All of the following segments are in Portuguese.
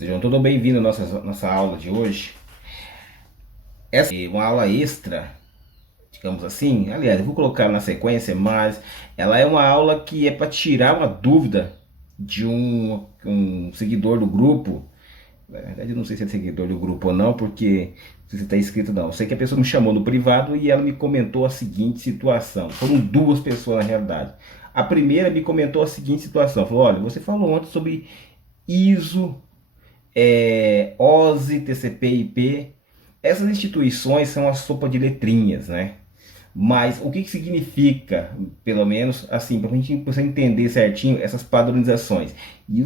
Sejam todos bem-vindos à nossa aula de hoje. Essa é uma aula extra, digamos assim. Aliás, eu vou colocar na sequência, mas ela é uma aula que é para tirar uma dúvida de um seguidor do grupo. Na verdade, eu não sei se é seguidor do grupo ou não, porque se você está inscrito não. Eu sei que a pessoa me chamou no privado e ela me comentou a seguinte situação. Foram duas pessoas na realidade. A primeira me comentou a seguinte situação. Falou, olha, você falou ontem sobre ISO, OSI, TCP/IP. Essas instituições são a sopa de letrinhas, né? Mas o que significa, pelo menos assim, para a gente poder entender certinho essas padronizações? E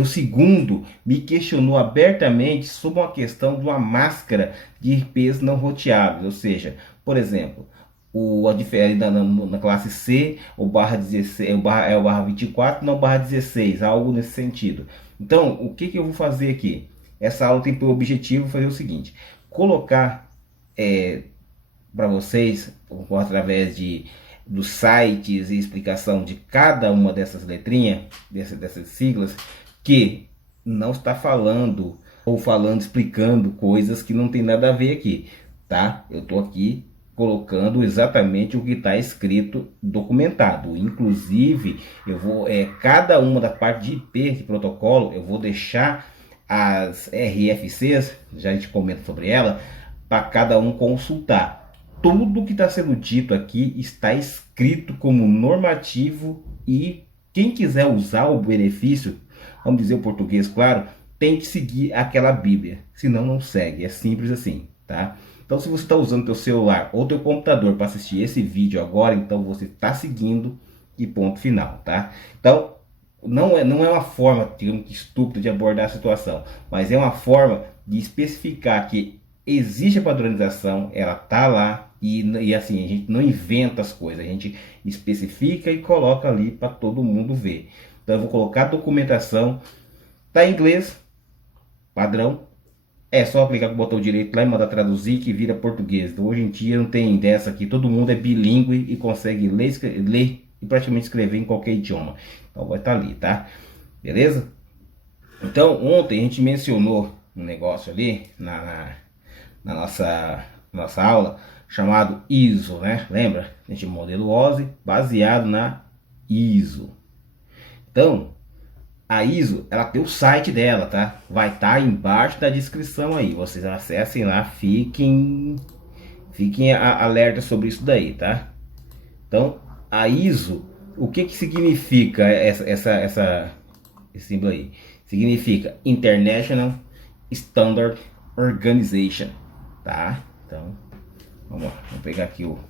o segundo me questionou abertamente sobre uma questão de uma máscara de IPs não roteáveis, ou seja, por exemplo, a diferença na classe C, o barra 16, o barra 24, não o barra 16, algo nesse sentido. Então, o que eu vou fazer aqui? Essa aula tem por objetivo fazer o seguinte: colocar para vocês, através dos sites e explicação de cada uma dessas letrinhas, dessas siglas, que não está falando ou falando, explicando coisas que não tem nada a ver aqui, tá? Eu estou aqui colocando exatamente o que está escrito, documentado. Inclusive, eu vou cada uma da parte de IP de protocolo, eu vou deixar as RFCs, já a gente comenta sobre ela, para cada um consultar. Tudo que está sendo dito aqui está escrito como normativo e quem quiser usar o benefício, vamos dizer o português claro, tem que seguir aquela Bíblia, senão não segue, é simples assim, tá? Então, se você está usando teu celular ou teu computador para assistir esse vídeo agora, então você está seguindo e ponto final, tá? Então, não é uma forma, digamos, estúpida de abordar a situação, mas é uma forma de especificar que existe a padronização, ela tá lá e assim, a gente não inventa as coisas, a gente especifica e coloca ali para todo mundo ver. Então eu vou colocar a documentação, tá em inglês, padrão, é só clicar com o botão direito lá e mandar traduzir que vira português. Então, hoje em dia não tem dessa aqui, todo mundo é bilíngue e consegue ler e praticamente escrever em qualquer idioma. Então vai estar ali, tá? Beleza? Então ontem a gente mencionou um negócio ali na nossa aula chamado ISO, né? Lembra? A gente modelo OSI baseado na ISO. Então, a ISO, ela tem o site dela, tá? Vai estar embaixo da descrição aí. Vocês acessem lá, fiquem alerta sobre isso daí, tá? Então, a ISO, o que significa esse símbolo aí? Significa International Standard Organization, tá? Então, vamos lá, vou pegar aqui vou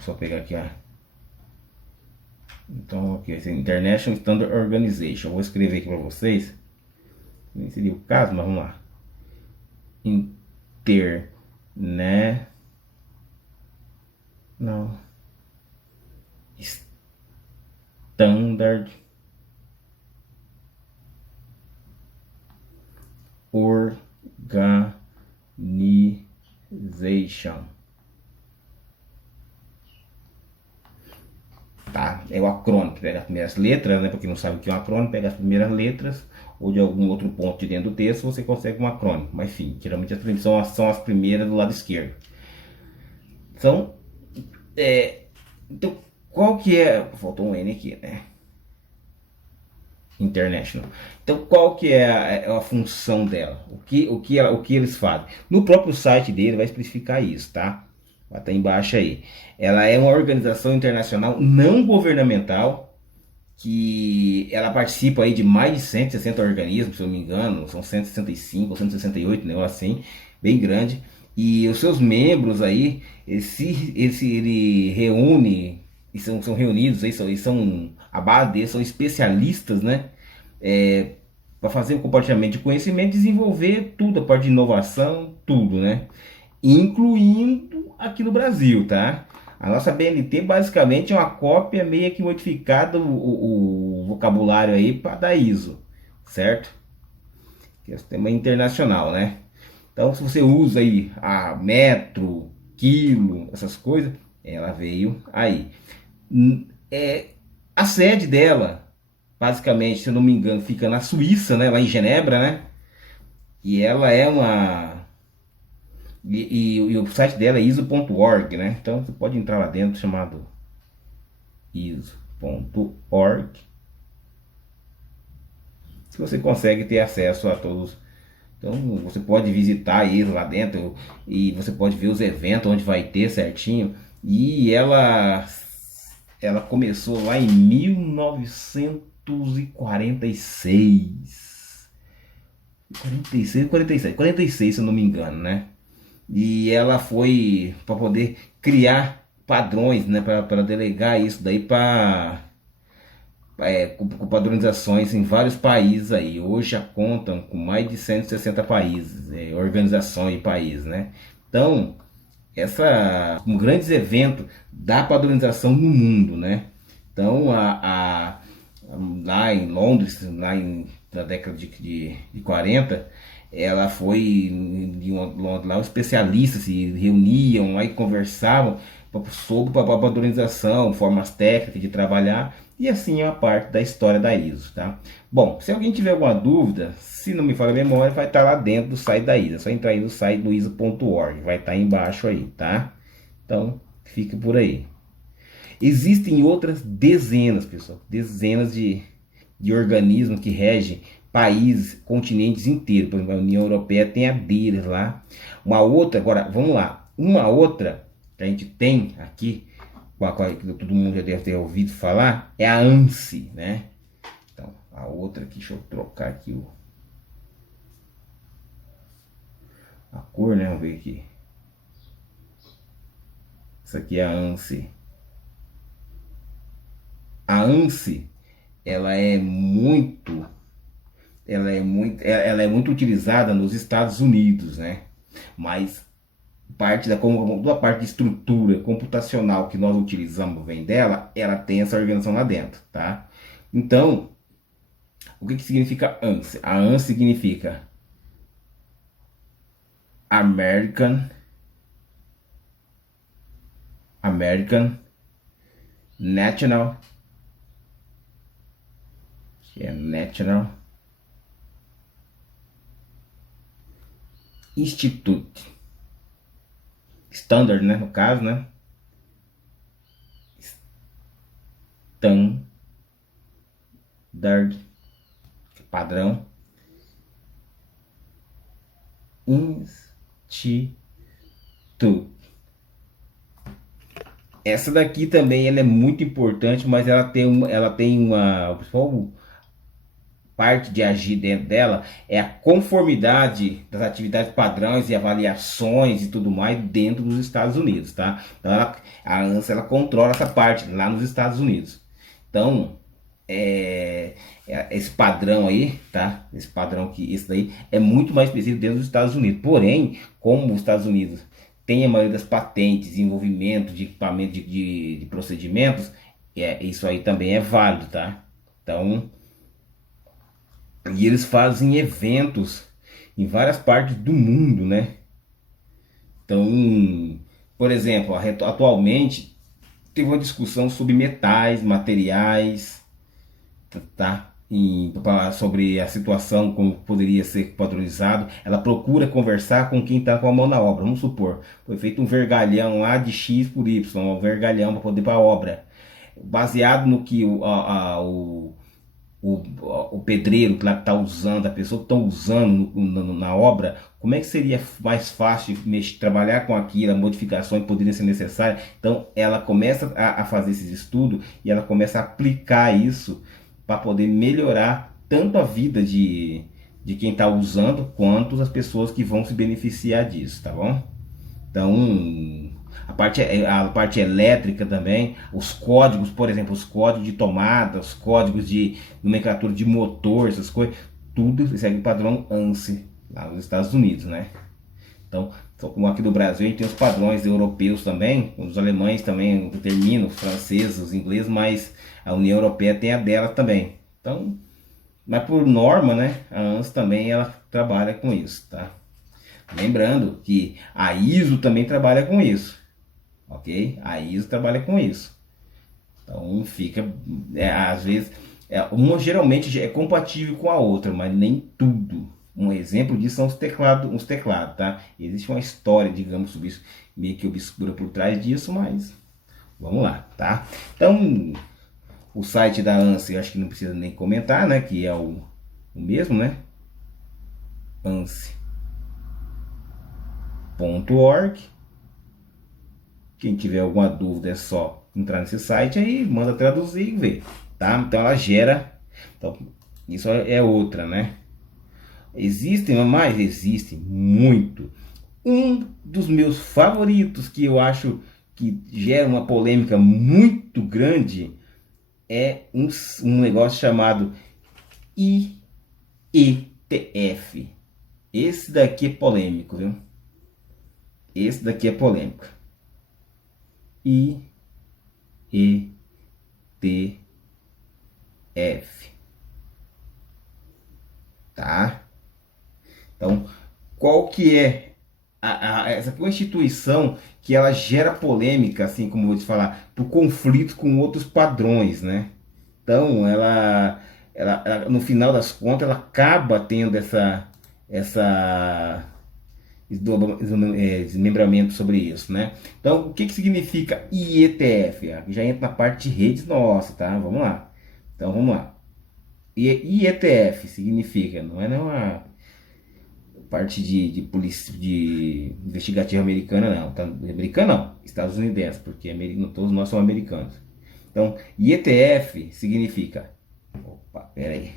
só pegar aqui então aqui, esse International Standard Organization, eu vou escrever aqui para vocês, nem seria o caso, mas vamos lá. Standard Organization, tá? É o acrônimo, pega as primeiras letras, né? Para quem não sabe o que é um acrônimo, pega as primeiras letras ou de algum outro ponto de dentro do texto, você consegue um acrônimo. Mas enfim, geralmente são as primeiras do lado esquerdo. Então, então qual que é... Faltou um N aqui, né? International. Então, qual que é a função dela? O que eles fazem? No próprio site dele vai especificar isso, tá? Vai estar embaixo aí. Ela é uma organização internacional não governamental que ela participa aí de mais de 160 organismos, se eu não me engano, são 165 ou 168, né, assim, bem grande. E os seus membros aí, ele reúne e são reunidos aí, a base deles são especialistas, né? Para fazer o compartilhamento de conhecimento, desenvolver tudo, a parte de inovação, tudo, né? Incluindo aqui no Brasil, tá? A nossa BNT basicamente é uma cópia meio que modificada o vocabulário aí para da ISO, certo? Que é o sistema internacional, né? Então, se você usa aí a metro, quilo, essas coisas, ela veio aí. A sede dela basicamente, se eu não me engano, fica na Suíça, né? Lá em Genebra, né? E ela é uma. E o site dela é iso.org, né? Então você pode entrar lá dentro, chamado iso.org, que você consegue ter acesso a todos. Então você pode visitar eles lá dentro e você pode ver os eventos onde vai ter certinho. E ela começou lá em 1946. 46, 47, 46 se eu não me engano, né? E ela foi para poder criar padrões, né, para delegar isso daí para com padronizações em vários países aí. Hoje já contam com mais de 160 países, organizações e países, né? Então, um grande evento da padronização no mundo, né? Então, lá em Londres, na década de 40, ela foi lá os especialistas se reuniam aí conversavam sobre a padronização, formas técnicas de trabalhar e assim é uma parte da história da ISO, tá? Bom, se alguém tiver alguma dúvida, se não me falha a memória, vai estar lá dentro do site da ISO, é só entrar aí no site do iso.org, vai estar aí embaixo aí, tá? Então, fica por aí. Existem outras dezenas, pessoal, dezenas de organismos que regem países, continentes inteiros. Por exemplo, a União Europeia tem a deles lá. Uma outra, agora, vamos lá. Uma outra que a gente tem aqui, com a qual todo mundo já deve ter ouvido falar, é a ANSI, né? Então, a outra aqui, deixa eu trocar aqui a cor, né? Vamos ver aqui. Essa aqui é a ANSI. A ANSI, ela é muito utilizada nos Estados Unidos, né? Mas toda a parte de estrutura computacional que nós utilizamos vem dela, ela tem essa organização lá dentro, tá? Então, o que significa ANSI? A ANSI significa American National, que é National Institute Standard, né, no caso, né? Standard, padrão, Institute. Essa daqui também ela é muito importante, mas ela tem uma principal parte de agir dentro dela é a conformidade das atividades padrões e avaliações e tudo mais dentro dos Estados Unidos, tá? Então a ANSA ela controla essa parte lá nos Estados Unidos. Então esse padrão aí, tá? Esse padrão que esse daí é muito mais específico dentro dos Estados Unidos. Porém, como os Estados Unidos tem a maioria das patentes, desenvolvimento de equipamento de procedimentos, isso aí também é válido, tá? Então, e eles fazem eventos em várias partes do mundo, né? Então, por exemplo, atualmente teve uma discussão sobre metais, materiais, tá? Sobre a situação, como poderia ser padronizado. Ela procura conversar com quem está com a mão na obra. Vamos supor, foi feito um vergalhão lá de X por Y, um vergalhão para poder para a obra. Baseado no que o pedreiro que está usando, a pessoa que está usando na obra, como é que seria mais fácil trabalhar com aquilo, a modificações que poderiam ser necessárias. Então ela começa a fazer esses estudos e ela começa a aplicar isso para poder melhorar tanto a vida de quem está usando quanto as pessoas que vão se beneficiar disso, tá bom? Então a parte elétrica também, os códigos, por exemplo, os códigos de tomada, os códigos de nomenclatura de motor, essas coisas, tudo segue o padrão ANSI lá nos Estados Unidos, né? Então, como aqui do Brasil, a gente tem os padrões europeus também, os alemães também determinam, os franceses, os ingleses, mas a União Europeia tem a dela também. Então, mas por norma, né, a ANSI também ela trabalha com isso, tá? Lembrando que a ISO também trabalha com isso, ok? A ISO trabalha com isso. Então fica, às vezes Uma geralmente já é compatível com a outra, mas nem tudo. Um exemplo disso são os teclados, tá? Existe uma história, digamos, sobre isso, meio que obscura por trás disso, mas vamos lá, tá? Então, o site da ANSI, eu acho que não precisa nem comentar, né? Que é o mesmo, né? ANSI.org. Quem tiver alguma dúvida é só entrar nesse site aí, manda traduzir e ver, tá? Então ela gera. Então, isso é outra, né? Existem, mas existem muito. Um dos meus favoritos que eu acho que gera uma polêmica muito grande é um negócio chamado IETF. Esse daqui é polêmico, viu? Esse daqui é polêmico. IETF. Tá? Então, qual que é essa constituição que ela gera polêmica, assim como eu vou te falar, por conflito com outros padrões, né? Então, no final das contas, ela acaba tendo essa desmembramento sobre isso, né? Então, o que significa IETF? Já entra na parte de redes nossa, tá? Vamos lá. Então, vamos lá. IETF significa, não é uma parte de polícia de investigativa americana não, tá? Americana não, estadunidense, porque todos nós somos americanos. Então, IETF significa, opa, pera aí,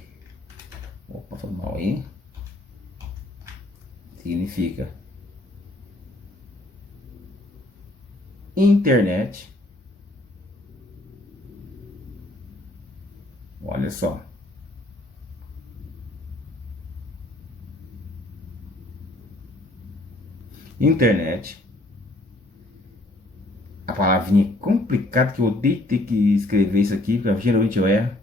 opa, foi mal aí, significa internet, olha só, internet, a palavrinha complicada que eu odeio ter que escrever isso aqui, porque geralmente eu erro,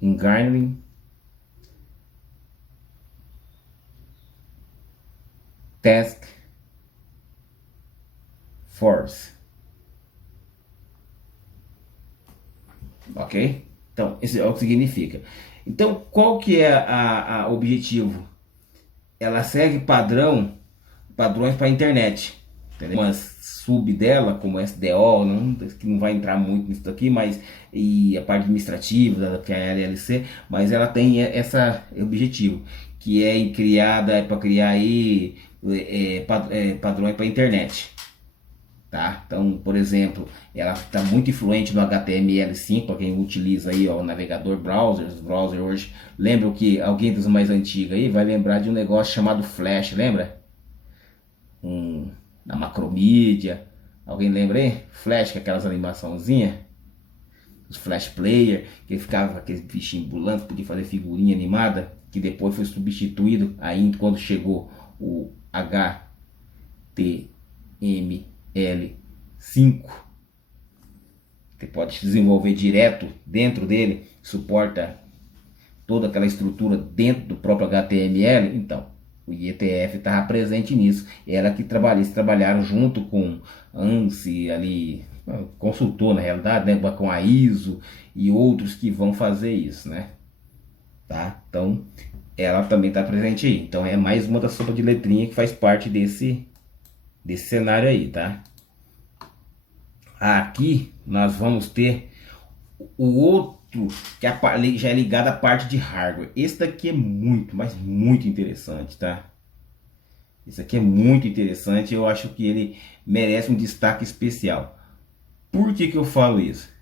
engineering task force, ok? Então, esse é o que significa. Então, qual que é o objetivo? Ela segue padrões para a internet. Entendeu? Uma sub dela, como SDO, que não vai entrar muito nisso daqui, mas e a parte administrativa, que é a LLC, mas ela tem esse objetivo, que é criada para criar aí padrões para a internet. Tá? Então, por exemplo, ela está muito influente no HTML5, para quem utiliza aí ó, o navegador browser hoje. Lembra que alguém dos mais antigos aí vai lembrar de um negócio chamado Flash, lembra? Na Macromedia. Alguém lembra aí? Flash, que é aquelas animaçãozinhas, os Flash Player, que ficava com aquele bichinho ambulante, podia fazer figurinha animada, que depois foi substituído aí quando chegou o HTML5. Você pode desenvolver direto dentro dele, suporta toda aquela estrutura dentro do próprio HTML. Então, o IETF estava presente nisso. Era que trabalharam junto com ANSI, ali, consultor na realidade, né, com a ISO e outros que vão fazer isso, né? Tá? Então, ela também está presente aí. Então, é mais uma da sopa de letrinha que faz parte desse cenário aí, tá? Aqui nós vamos ter o outro que já é ligado à parte de hardware. Esse daqui é muito, mas muito interessante, tá? Esse aqui é muito interessante. Eu acho que ele merece um destaque especial. Por que eu falo isso?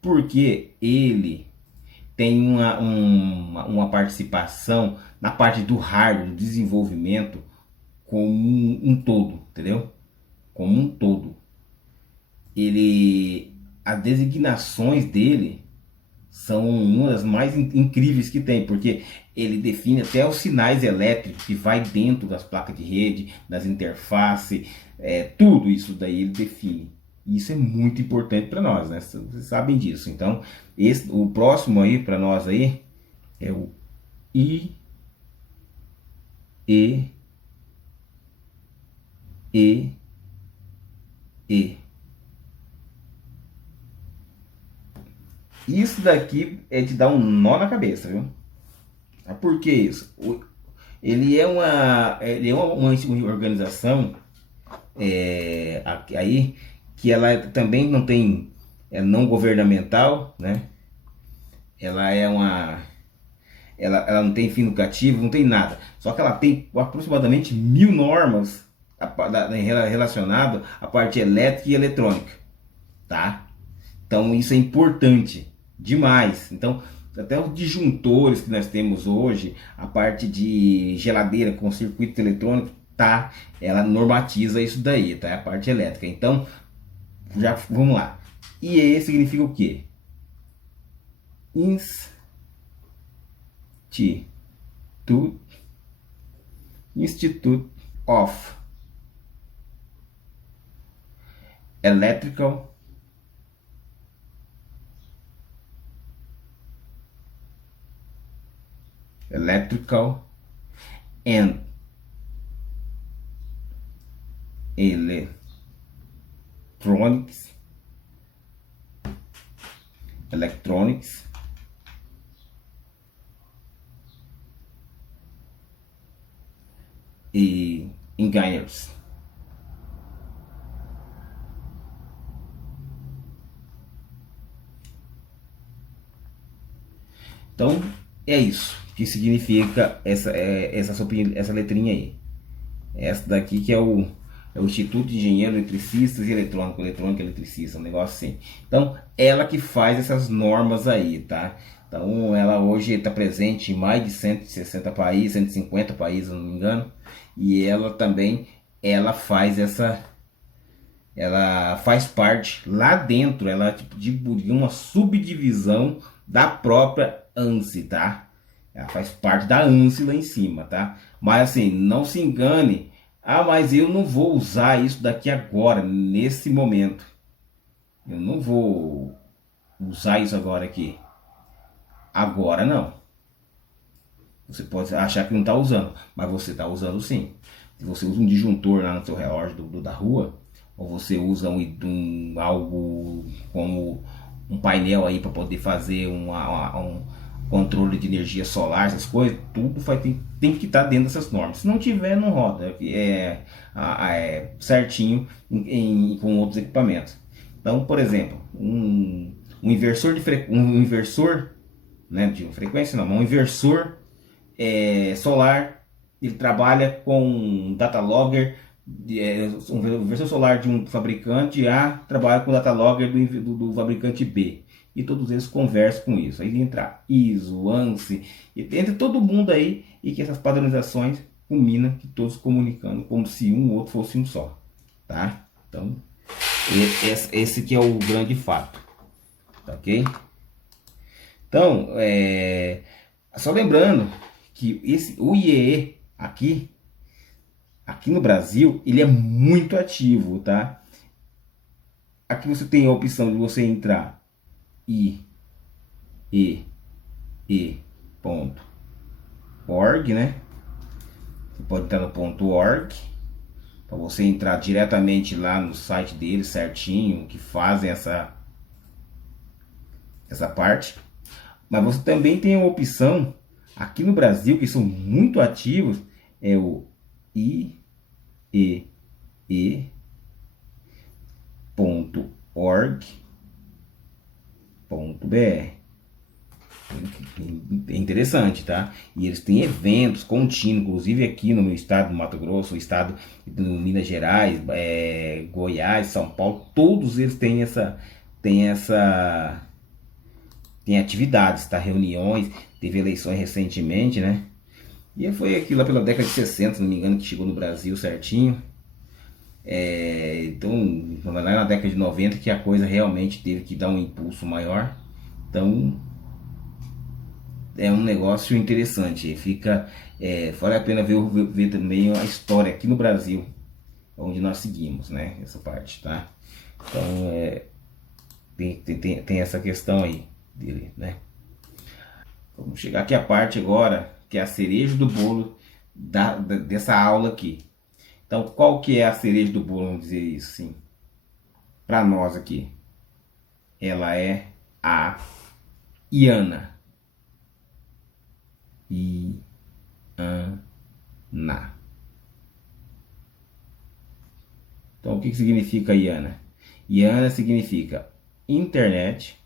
Porque ele tem uma participação na parte do hardware, do desenvolvimento como um todo, entendeu? Como um todo. As designações dele são uma das mais incríveis que tem, porque ele define até os sinais elétricos que vai dentro das placas de rede, das interfaces, tudo isso daí ele define. E isso é muito importante para nós, né? Vocês sabem disso. Então, o próximo aí para nós aí é o IETF. E, E. Isso daqui é de dar um nó na cabeça, viu? Por que isso? Ele é uma organização aí que ela também não tem, é não governamental, né? Ela é uma, ela não tem fim lucrativo, não tem nada. Só que ela tem aproximadamente 1000 normas relacionado à parte elétrica e eletrônica, tá? Então isso é importante demais. Então até os disjuntores que nós temos hoje, a parte de geladeira com circuito eletrônico, tá? Ela normatiza isso daí, tá? A parte elétrica. Então já vamos lá. IEE significa o quê? Institute of Electrical and Electronics e Engineers. Então é isso que significa essa letrinha aí. Essa daqui que é o Instituto de Engenheiros Eletricistas e Eletrônico, Eletricista, um negócio assim. Então, ela que faz essas normas aí, tá? Então, ela hoje está presente em mais de 160 países, 150 países, se não me engano. E ela também, ela faz parte lá dentro, ela é tipo de uma subdivisão da própria ANSI, tá? Ela faz parte da ANSI lá em cima, tá? Mas assim, não se engane. Ah, mas eu não vou usar isso daqui agora, nesse momento. Eu não vou usar isso agora aqui. Agora não. Você pode achar que não está usando, mas você está usando sim. Se você usa um disjuntor lá no seu relógio da rua, ou você usa algo como um painel aí para poder fazer um controle de energia solar, essas coisas, tudo tem que estar dentro dessas normas. Se não tiver, não roda. Certinho com outros equipamentos. Então, por exemplo, um inversor um inversor, né, de frequência não, um inversor solar, ele trabalha com data logger, um inversor solar de um fabricante A trabalha com data logger do fabricante B, e todos eles conversam com isso. Aí entra ISO, ANSI, e entra todo mundo aí, e que essas padronizações combinam, que todos comunicando como se um ou outro fosse um só, tá? Então esse que é o grande fato, tá, ok? Então só lembrando que o IEE aqui no Brasil, ele é muito ativo, tá? Aqui você tem a opção de você entrar IEE.org, né? Você pode entrar no .org para você entrar diretamente lá no site deles certinho, que fazem essa parte. Mas você também tem a opção aqui no Brasil, que são muito ativos, é o IEE.org.br. É interessante, tá? E eles têm eventos contínuos, inclusive aqui no meu estado, no Mato Grosso, o estado do Minas Gerais, Goiás, São Paulo, todos eles têm atividades, tá? Reuniões, teve eleições recentemente, né? E foi aquilo lá pela década de 60, se não me engano, que chegou no Brasil certinho. Então, lá na década de 90 que a coisa realmente teve que dar um impulso maior. Então, é um negócio interessante. Vale a pena ver também a história aqui no Brasil, onde nós seguimos, né? Essa parte, tá? Então, tem essa questão aí dele, né? Vamos chegar aqui a parte agora, que é a cereja do bolo dessa aula aqui. Então, qual que é a cereja do bolo, vamos dizer isso, sim? Para nós aqui, ela é a IANA. IANA. Então, o que significa IANA? IANA significa internet,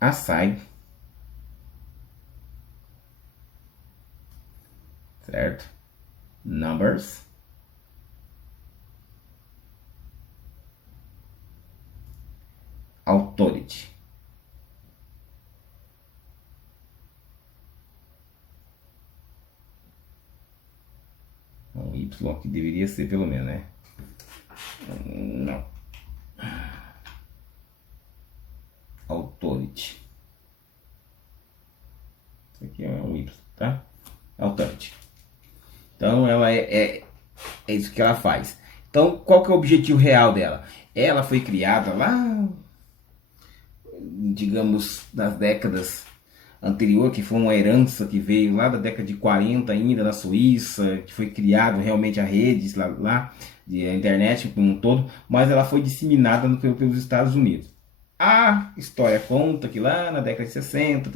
aside, certo? Numbers, authority. Um Y que deveria ser pelo menos, né? Não. Authority. Isso aqui é um Y, tá? Authority. Então ela é isso que ela faz. Então qual que é o objetivo real dela? Ela foi criada lá, digamos, nas décadas anterior, que foi uma herança que veio lá da década de 40 ainda na Suíça, que foi criado realmente a rede lá de a internet como um todo, mas ela foi disseminada pelos Estados Unidos. A história conta que lá na década de 60,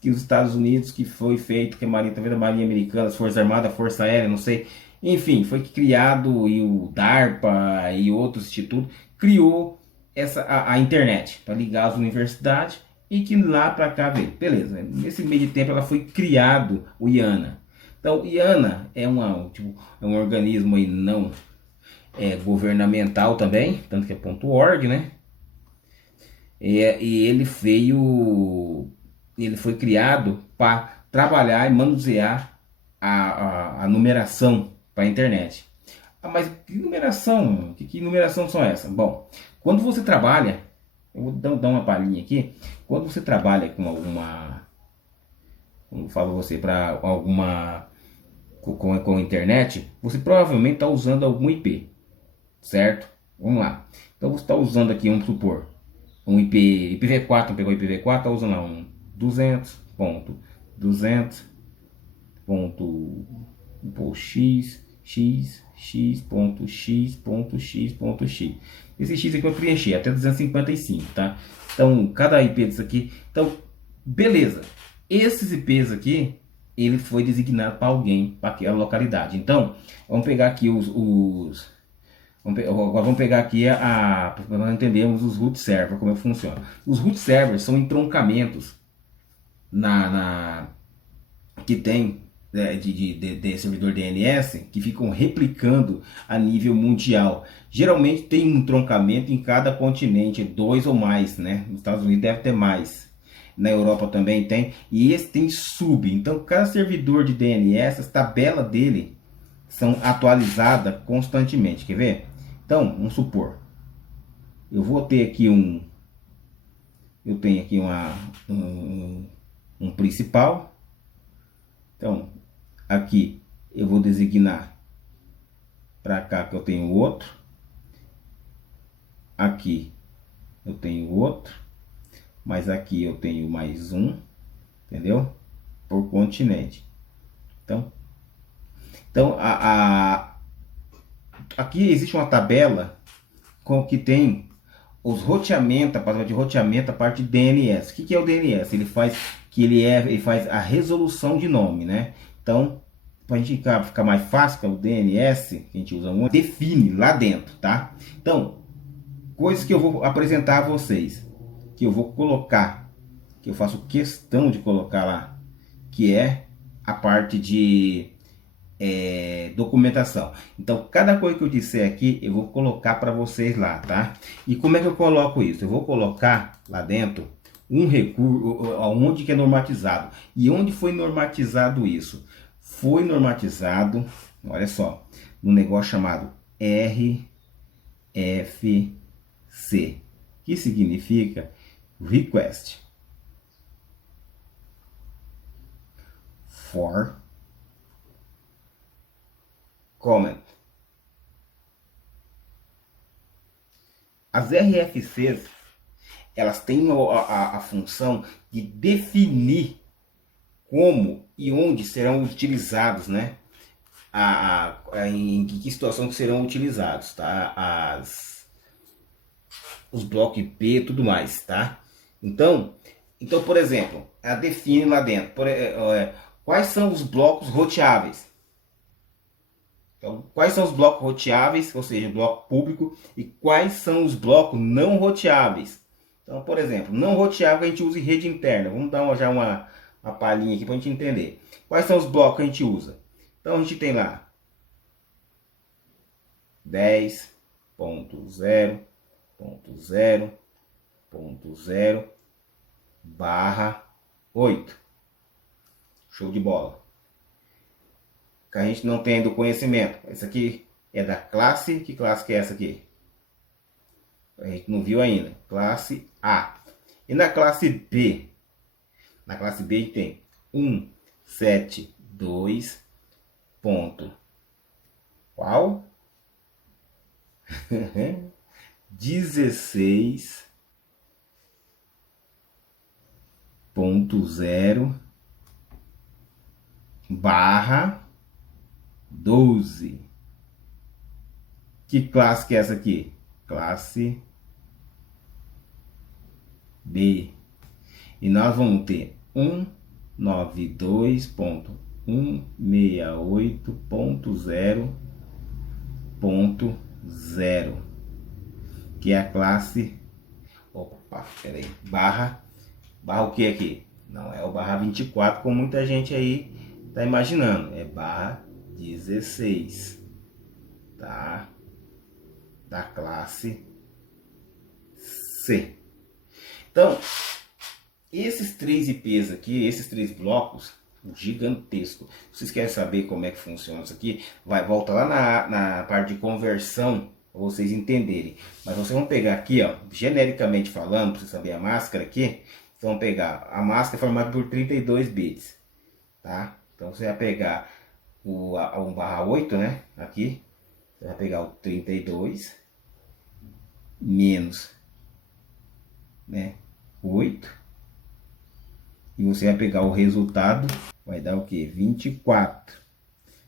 que os Estados Unidos, que foi feito, que a Marinha, talvez a Marinha Americana, as Forças Armadas, a Força Aérea, não sei, enfim, foi criado, e o DARPA e outros institutos criou a internet para ligar as universidades, e que lá para cá veio. Beleza, nesse meio de tempo ela foi criado o IANA. Então, IANA é é um organismo aí não governamental também, tanto que é .org, né? E ele foi criado para trabalhar e manusear a numeração para a internet. Ah, mas que numeração? Que numeração são essas? Bom, quando você trabalha, eu vou dar uma palhinha aqui. Quando você trabalha com alguma, como eu falo você, para alguma com a internet, você provavelmente está usando algum IP, certo? Vamos lá. Então você está usando aqui, vamos supor, um IPv4, pegou IPv4, está usando lá um 200.200.x.x.x.x. Esse X aqui eu preenchi até 255, tá? Então, cada IP disso aqui. Então, beleza. Esses IPs aqui, ele foi designado para alguém, para aquela localidade. Então, vamos pegar aqui agora vamos pegar aqui para nós entendermos os root servers, como é que funciona. Os root servers são entroncamentos que tem de servidor DNS que ficam replicando a nível mundial. Geralmente tem um entroncamento em cada continente, 2 ou mais, né? Nos Estados Unidos deve ter mais. Na Europa também tem. E esse tem sub. Então cada servidor de DNS, as tabelas dele são atualizadas constantemente. Quer ver? Então, vamos supor. Eu vou ter aqui eu tenho aqui um principal. Então, aqui eu vou designar para cá que eu tenho outro. Aqui eu tenho outro. Mas aqui eu tenho mais um. Entendeu? Por continente. Então aqui existe uma tabela com que tem os roteamentos, a parte de roteamento, a parte de DNS. O que é o DNS? Ele faz a resolução de nome, né? Então, para a gente ficar mais fácil, que é o DNS, que a gente usa muito, define lá dentro, tá? Então, coisas que eu vou apresentar a vocês, que eu vou colocar, que eu faço questão de colocar lá, que é a parte de documentação. Então, cada coisa que eu disser aqui, eu vou colocar para vocês lá, tá? E como é que eu coloco isso? Eu vou colocar lá dentro um recurso, onde que é normatizado. E onde foi normatizado isso? Foi normatizado, olha só, no negócio chamado RFC, que significa Request for Comment. As RFCs, elas têm a função de definir como e onde serão utilizados, né? Em que situação que serão utilizados, tá? Os blocos IP e tudo mais, tá? Então, por exemplo, ela define lá dentro quais são os blocos roteáveis. Então, quais são os blocos roteáveis, ou seja, bloco público, e quais são os blocos não roteáveis. Então, por exemplo, não roteável a gente usa em rede interna. Vamos dar já uma palhinha aqui para a gente entender. Quais são os blocos que a gente usa? Então, a gente tem lá 10.0.0.0 barra 8. Show de bola. Que a gente não tem do conhecimento. Essa aqui é da classe. Que classe que é essa aqui? A gente não viu ainda. Classe A. E na classe B? Na classe B a gente tem 172 ponto. Qual? 16.0 barra 12. Que classe que é essa aqui? Classe B. E nós vamos ter 192.168.0.0, que é a classe, opa, peraí, barra o que aqui? Não é o barra 24, como muita gente aí tá imaginando, é barra 16, tá? Da classe C. Então, esses 3 IPs aqui, esses 3 blocos, gigantesco. Se vocês querem saber como é que funciona isso aqui, volta lá na parte de conversão, para vocês entenderem. Mas vocês vão pegar aqui, ó, genericamente falando, para vocês saberem a máscara aqui, vocês vão pegar a máscara formada por 32 bits, tá? Então você vai pegar o 1/8, né, aqui, você vai pegar o 32 menos, né, 8, e você vai pegar o resultado, vai dar o que? 24.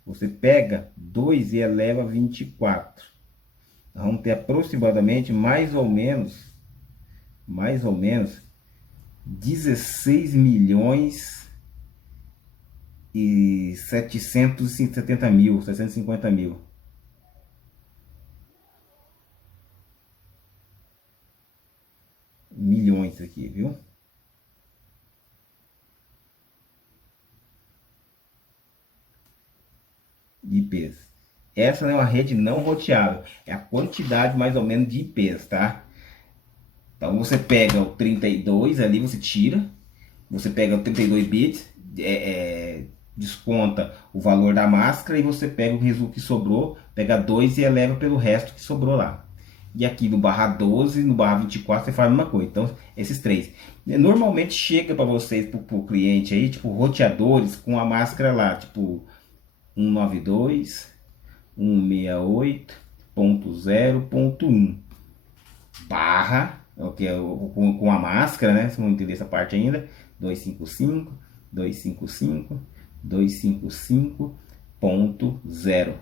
Você pega 2 e eleva a 24. Nós vamos ter aproximadamente mais ou menos 16 milhões e 770 mil, 750 mil. Milhões aqui, viu? De IPs. Essa é uma rede não roteável. É a quantidade mais ou menos de IPs, tá? Então você pega o 32 ali, você tira. Você pega o 32 bits, desconta o valor da máscara e você pega o resultado que sobrou, pega 2 e eleva pelo resto que sobrou lá. E aqui no barra 12, no barra 24 você faz a mesma coisa. Então esses 3. Normalmente chega para vocês, para o cliente aí, tipo roteadores com a máscara lá, tipo 192.168.0.1 barra, que é com a máscara, né? Vocês vão entender essa parte ainda. 255.255.0.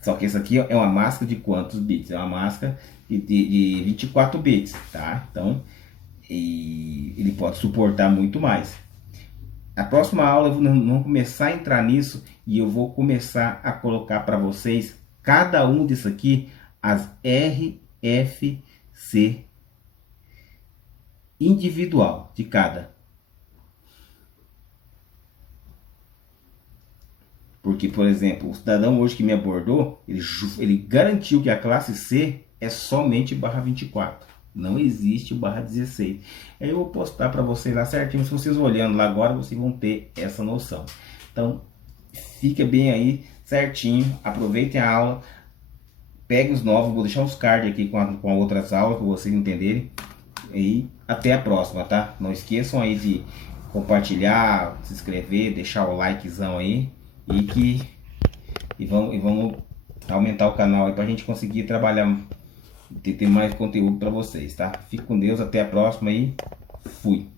Só que essa aqui é uma máscara de quantos bits? É uma máscara de 24 bits, tá? Então, ele pode suportar muito mais. Na próxima aula vamos começar a entrar nisso e eu vou começar a colocar para vocês cada um disso aqui, as RFC individual de cada. Porque, por exemplo, o cidadão hoje que me abordou, ele garantiu que a classe C é somente barra 24. Não existe o barra 16. Aí eu vou postar para vocês lá certinho. Se vocês olhando lá agora, vocês vão ter essa noção. Então, fica bem aí certinho. Aproveitem a aula. Pegue os novos. Vou deixar os cards aqui com outras aulas para vocês entenderem. E até a próxima, tá? Não esqueçam aí de compartilhar, se inscrever, deixar o likezão aí. E vamos aumentar o canal aí para a gente conseguir trabalhar ter mais conteúdo para vocês, tá? Fique com Deus, até a próxima e fui!